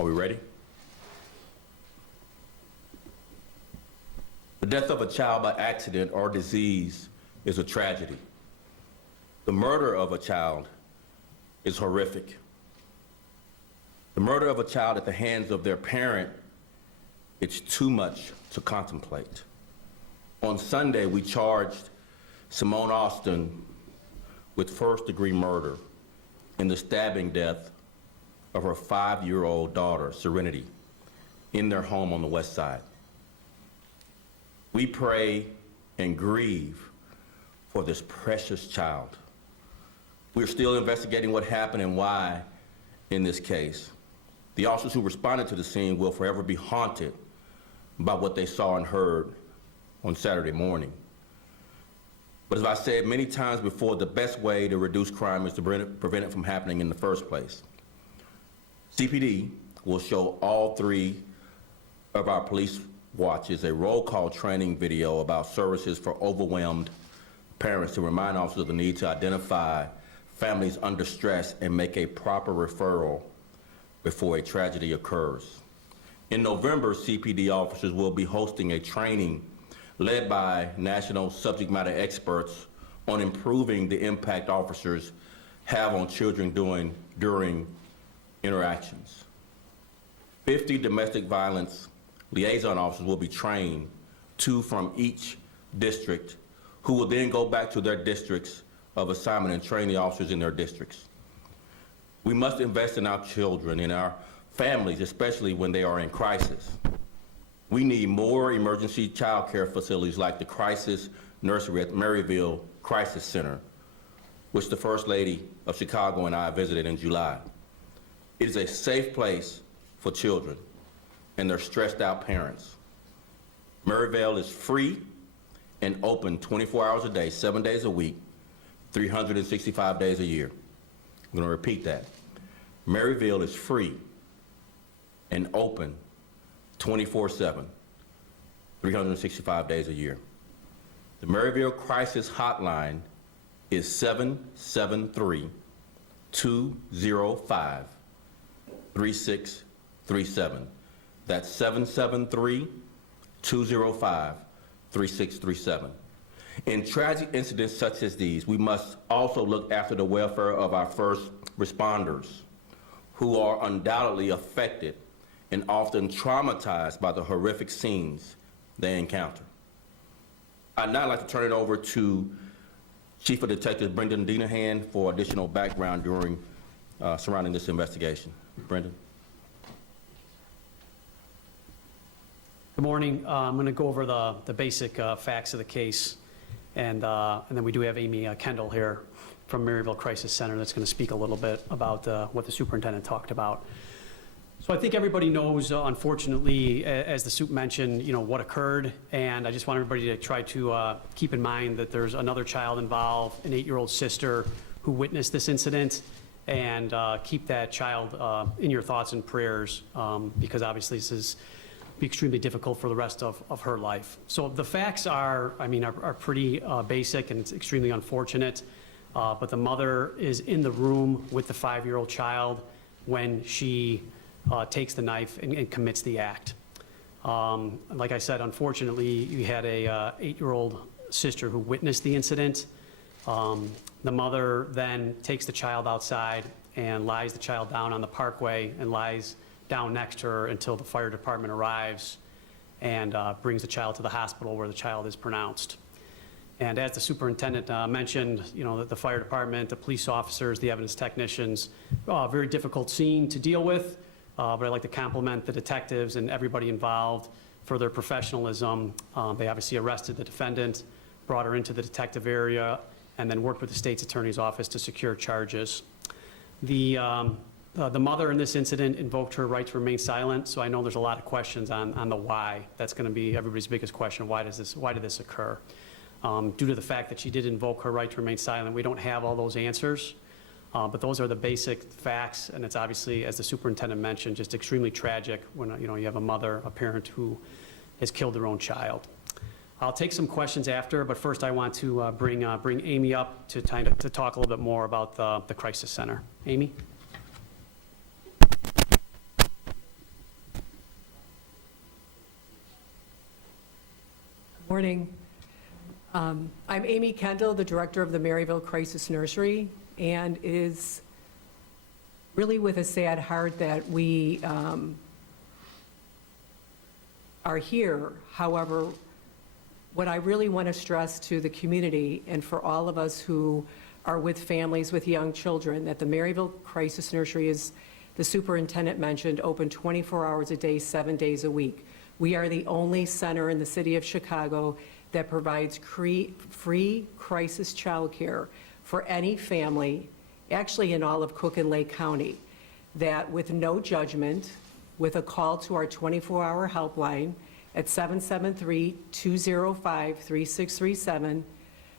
Are we ready? The death of a child by accident or disease is a tragedy. The murder of a child is horrific. The murder of a child at the hands of their parent, it's too much to contemplate. On Sunday, we charged Simone Austin with first-degree murder in the stabbing death of her 5-year-old daughter, Serenity, in their home on the West Side. We pray and grieve for this precious child. We're still investigating what happened and why in this case. The officers who responded to the scene will forever be haunted by what they saw and heard on Saturday morning. But as I said many times before, the best way to reduce crime is to prevent it from happening in the first place. CPD will show all 3 of our police watches a roll call training video about services for overwhelmed parents to remind officers of the need to identify families under stress and make a proper referral before a tragedy occurs. In November, CPD officers will be hosting a training led by national subject matter experts on improving the impact officers have on children during interactions. 50 domestic violence liaison officers will be trained, 2 from each district, who will then go back to their districts of assignment and train the officers in their districts. We must invest in our children, in our families, especially when they are in crisis. We need more emergency child care facilities like the Crisis Nursery at Maryville Crisis Center, which the First Lady of Chicago and I visited in July. It is a safe place for children and their stressed out parents. Maryville is free and open 24 hours a day, 7 days a week, 365 days a year. I'm going to repeat that. Maryville is free and open 24/7, 365 days a year. The Maryville Crisis Hotline is 773-205-3637. That's 773-205-3637. In tragic incidents such as these, we must also look after the welfare of our first responders, who are undoubtedly affected and often traumatized by the horrific scenes they encounter. I'd now like to turn it over to Chief of Detectives Brendan Denahan for additional background surrounding this investigation. Brendan. Good morning. I'm going to go over the basic facts of the case, and then we do have Amy Kendall here from Maryville Crisis Center that's going to speak a little bit about what the superintendent talked about. So I think everybody knows, unfortunately, as the soup mentioned, what occurred, and I just want everybody to try to keep in mind that there's another child involved, an 8-year-old sister who witnessed this incident, and keep that child in your thoughts and prayers, because obviously this is be extremely difficult for the rest of her life. So the facts are pretty basic, and it's extremely unfortunate, but the mother is in the room with the 5-year-old child when she takes the knife and commits the act. Like I said, unfortunately, you had a 8-year-old sister who witnessed the incident. The mother then takes the child outside and lies the child down on the parkway and lies down next to her until the fire department arrives and brings the child to the hospital where the child is pronounced. And as the superintendent mentioned, the fire department, the police officers, the evidence technicians, very difficult scene to deal with, but I'd like to compliment the detectives and everybody involved for their professionalism. They obviously arrested the defendant, brought her into the detective area, and then worked with the state's attorney's office to secure charges. The mother in this incident invoked her right to remain silent, so I know there's a lot of questions on the why. That's going to be everybody's biggest question. Why did this occur? Due to the fact that she did invoke her right to remain silent, we don't have all those answers, but those are the basic facts, and it's obviously, as the superintendent mentioned, just extremely tragic when you have a mother, a parent who has killed their own child. I'll take some questions after, but first I want to bring Amy up to talk a little bit more about the crisis center. Amy? morning. I'm Amy Kendall, the director of the Maryville Crisis Nursery, and it is really with a sad heart that we are here. However, what I really want to stress to the community and for all of us who are with families with young children, that the Maryville Crisis Nursery is, the superintendent mentioned, open 24 hours a day, 7 days a week. We are the only center in the city of Chicago that provides free crisis childcare for any family, actually in all of Cook and Lake County, that with no judgment, with a call to our 24-hour helpline at 773-205-3637,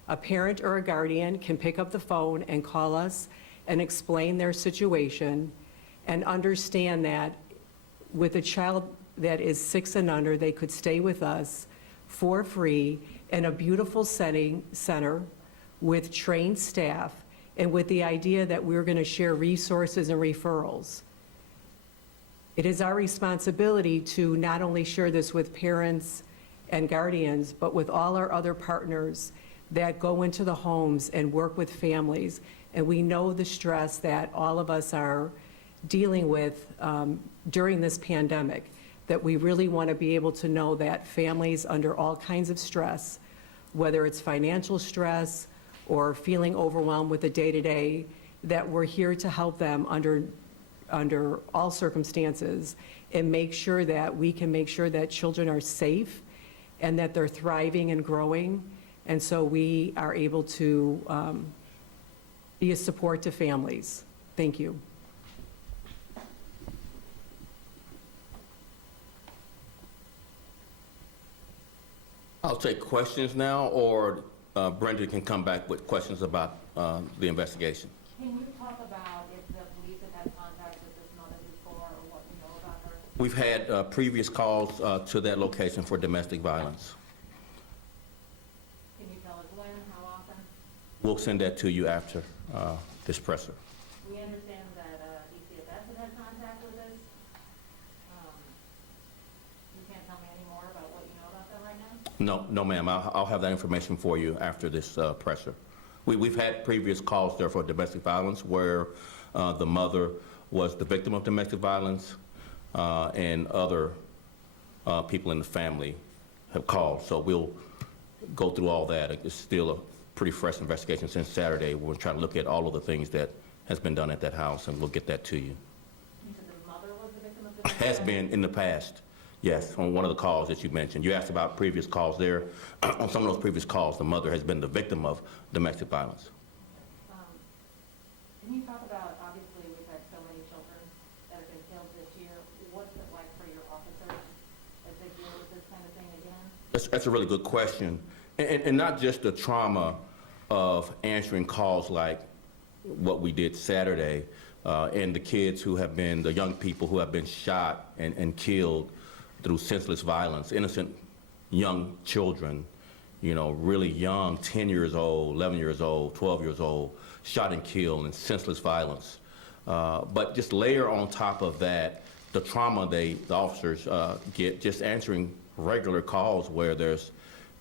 a parent or a guardian can pick up the phone and call us and explain their situation and understand that with a child that is 6 and under, they could stay with us for free in a beautiful center with trained staff and with the idea that we're going to share resources and referrals. It is our responsibility to not only share this with parents and guardians, but with all our other partners that go into the homes and work with families. And we know the stress that all of us are dealing with during this pandemic, that we really want to be able to know that families under all kinds of stress, whether it's financial stress or feeling overwhelmed with the day-to-day, that we're here to help them under all circumstances and make sure that we can make sure that children are safe and that they're thriving and growing. And so we are able to be a support to families. Thank you. I'll take questions now, or Brenda can come back with questions about the investigation. Can you talk about if the police have had contact with this mother before, or what you know about her? We've had previous calls to that location for domestic violence. Can you tell us when, how often? We'll send that to you after this presser. We understand that DCFS had had contact with us. You can't tell me any more about what you know about them right now? No, ma'am. I'll have that information for you after this presser. We've had previous calls there for domestic violence where the mother was the victim of domestic violence and other people in the family have called. So we'll go through all that. It's still a pretty fresh investigation since Saturday. We're trying to look at all of the things that has been done at that house, and we'll get that to you. You said the mother was the victim of domestic Has violence? been in the past, yes, on one of the calls that you mentioned. You asked about previous calls there. On some of those previous calls, the mother has been the victim of domestic violence. Can you talk about, obviously, we've had so many children that have been killed this year. What's it like for your officers as they deal with this kind of thing again? That's a really good question. And not just the trauma of answering calls like what we did Saturday, and the kids who have been, the young people who have been shot and killed through senseless violence, innocent young children, you know, really young, 10 years old, 11 years old, 12 years old, shot and killed in senseless violence. But just layer on top of that the trauma the officers get just answering regular calls where there's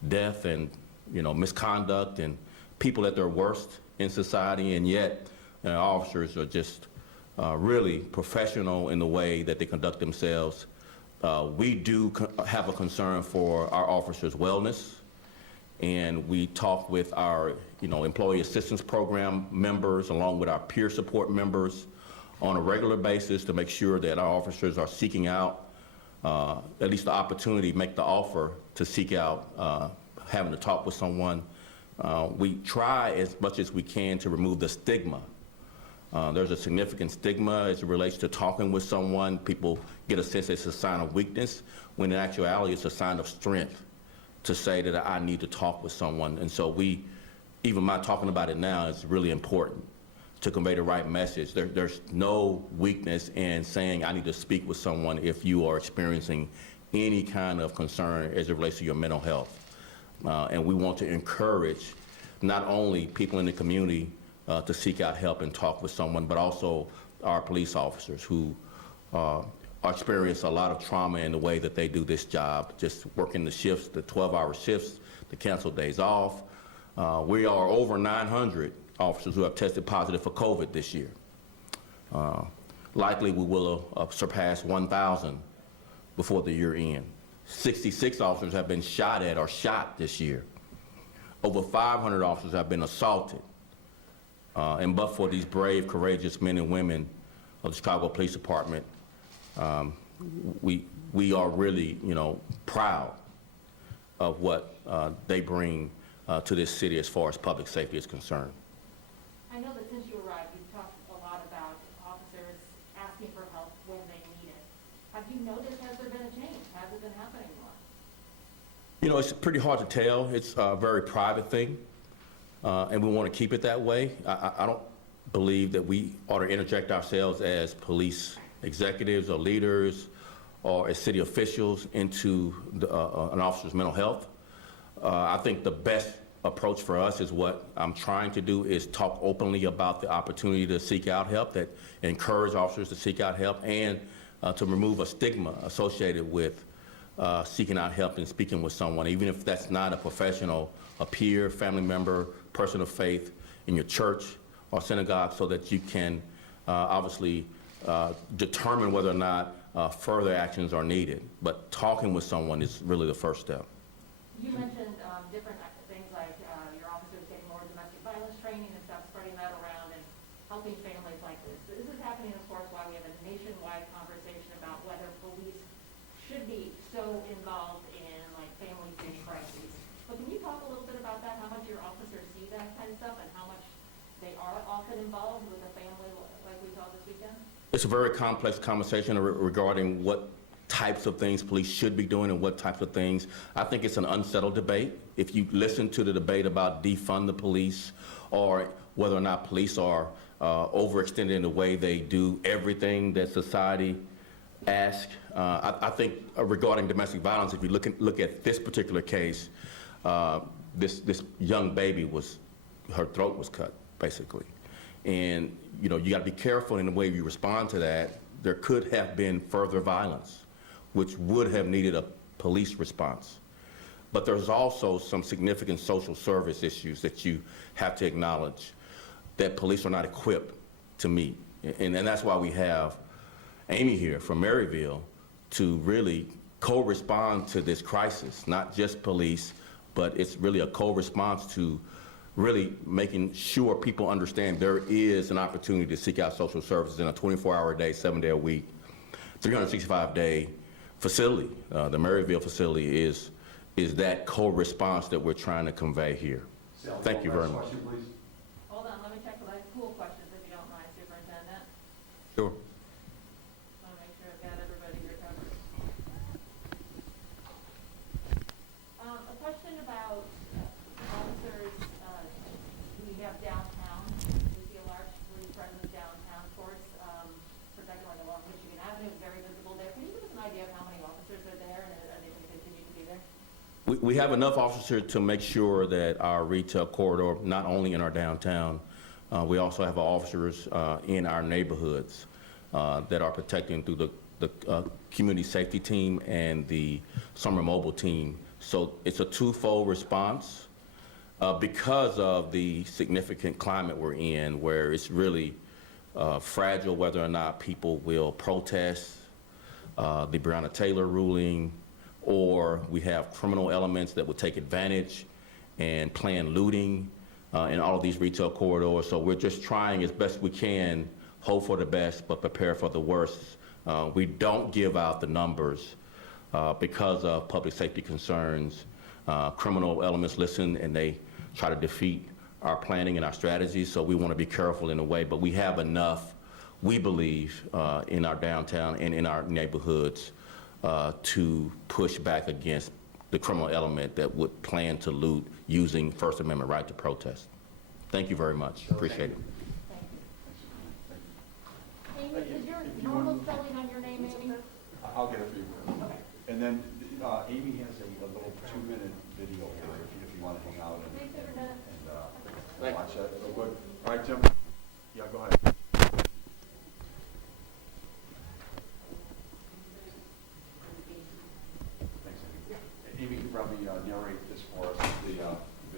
death and, you know, misconduct and people at their worst in society, and yet officers are just really professional in the way that they conduct themselves. We do have a concern for our officers' wellness, and we talk with our, you know, employee assistance program members along with our peer support members on a regular basis to make sure that our officers are seeking out at least the opportunity, make the offer to seek out having to talk with someone. We try as much as we can to remove the stigma. There's a significant stigma as it relates to talking with someone. People get a sense it's a sign of weakness, when in actuality it's a sign of strength to say that I need to talk with someone. And so even my talking about it now is really important to convey the right message. There's no weakness in saying I need to speak with someone if you are experiencing any kind of concern as it relates to your mental health. And we want to encourage not only people in the community to seek out help and talk with someone, but also our police officers who experience a lot of trauma in the way that they do this job, just working the shifts, the 12-hour shifts, the canceled days off. We are over 900 officers who have tested positive for COVID this year. Likely we will surpass 1,000 before the year end. 66 officers have been shot at or shot this year. Over 500 officers have been assaulted. And but for these brave, courageous men and women of the Chicago Police Department, we are really, proud of what they bring to this city as far as public safety is concerned. I know that since you arrived, you've talked a lot about officers asking for help when they need it. Have you noticed, has there been a change? Has it been happening more? It's pretty hard to tell. It's a very private thing, and we want to keep it that way. I don't believe that we ought to interject ourselves as police executives or leaders or as city officials into an officer's mental health. I think the best approach for us is what I'm trying to do is talk openly about the opportunity to seek out help, that encourage officers to seek out help, and to remove a stigma associated with seeking out help and speaking with someone, even if that's not a professional, a peer, family member, person of faith in your church or synagogue, so that you can obviously determine whether or not further actions are needed. But talking with someone is really the first step. You mentioned different things like your officers getting more domestic violence training and stuff, spreading that around and helping families like this. This is happening, of course, while we have a nationwide conversation about whether police should be so involved in families in crises. But can you talk a little bit about that, how much your officers see that kind of stuff and how much they are often involved with a family like we saw this weekend? It's a very complex conversation regarding what types of things police should be doing and what types of things. I think it's an unsettled debate. If you listen to the debate about defund the police or whether or not police are overextended in the way they do everything that society asks, I think regarding domestic violence, if you look at this particular case, this young baby her throat was cut, basically. And you got to be careful in the way you respond to that. There could have been further violence, which would have needed a police response. But there's also some significant social service issues that you have to acknowledge that police are not equipped to meet. And that's why we have Amy here from Maryville to really co-respond to this crisis, not just police, but it's really a co-response to really making sure people understand there is an opportunity to seek out social services in a 24-hour day, 7-day a week, 365-day facility. The Maryville facility is that co-response that we're trying to convey here. Thank you very much. Hold on, let me check the last pool questions if you don't mind, Superintendent. Sure. Want to make sure I've got everybody here covered. A question about officers, we have downtown. We see a large police presence downtown, of course, protected like along Michigan Avenue, very visible there. Can you give us an idea of how many officers are there and are they going to continue to be there? We have enough officers to make sure that our retail corridor, not only in our downtown, we also have officers in our neighborhoods that are protecting through the community safety team and the summer mobile team. So it's a twofold response because of the significant climate we're in, where it's really fragile whether or not people will protest the Breonna Taylor ruling, or we have criminal elements that will take advantage and plan looting in all of these retail corridors. So we're just trying as best we can, hope for the best, but prepare for the worst. We don't give out the numbers because of public safety concerns. Criminal elements listen and they try to defeat our planning and our strategies, so we want to be careful in a way, but we have enough, we believe, in our downtown and in our neighborhoods to push back against the criminal element that would plan to loot using First Amendment right to protest. Thank you very much. Appreciate it. Thank you. Amy, is your normal spelling on your name, Amy? I'll get it for you. Okay. And then Amy has a little 2-minute video here if you want to hang out Thanks, Superintendent. and watch that. Real good. All right, Tim? Yeah, go ahead. probably narrate this for us, the